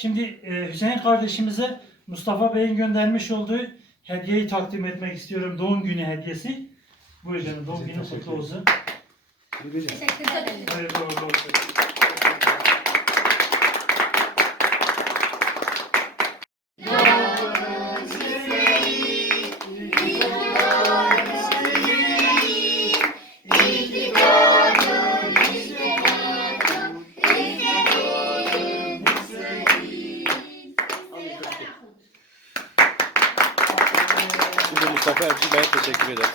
Şimdi Hüseyin kardeşimize Mustafa Bey'in göndermiş olduğu hediyeyi takdim etmek istiyorum. Doğum günü hediyesi. Buyurun canım doğum günü kutlu olsun. Güzel. Güzel. Teşekkür ederim. Hayırlı olsun. Şimdi Mustafa Erçin Bey'e teşekkür ederiz.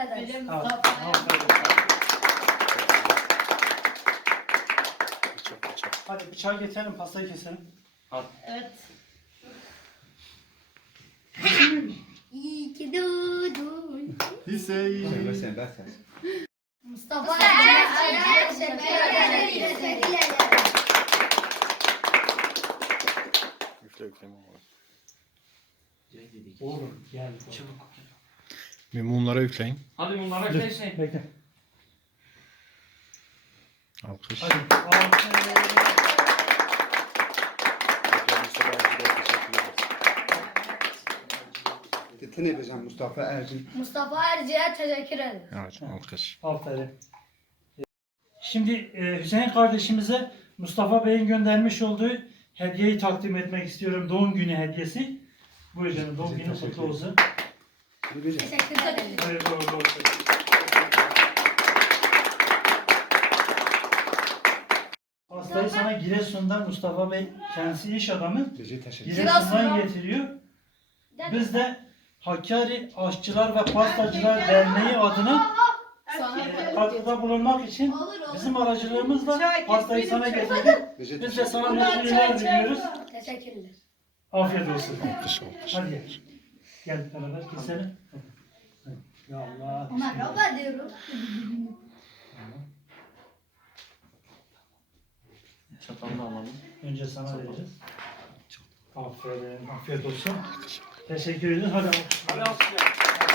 Hadi bıçağı getirelim, pastayı keselim. Al. Evet. İyi ki doğdun. Hüseyin. Mustafa. Arcibe, mustafa. Mustafa. Mustafa. Olur, gel, Bir mumlara yükleyin. Hadi mumlara yükleyin. Şey, bekle. Alkış. Hadi. Dedi Mustafa Erci'ye? Mustafa Erci'ye teşekkür ederim. Evet, alkış. Şimdi Hüseyin kardeşimize Mustafa Bey'in göndermiş olduğu hediyeyi takdim etmek istiyorum. Doğum günü hediyesi. Bu efendim doğum günü kutlu olsun. Teşekkür ederim. teşekkür ederim. Hayır, doğru, doğru. Hastayı sana Giresun'dan Mustafa Bey, kendisi iş adamı. Gece, Giresun'dan getiriyor. Biz de Hakkari Aşçılar ve Pastacılar Derneği adına katkıda bulunmak için olur, olur. bizim aracılığımızla hastayı sana getirdik. Biz de sana mutluluklar diliyoruz. Teşekkürler. Afiyet olsun. Ağa, teşekkür Hadi gel. Gel beraber keselim. Ya Allah. Merhaba diyorum. alalım. Önce sana Çatalım. vereceğiz. Aferin. Afiyet olsun. Teşekkür ederim. Hadi. Hadi. Hadi. Hadi.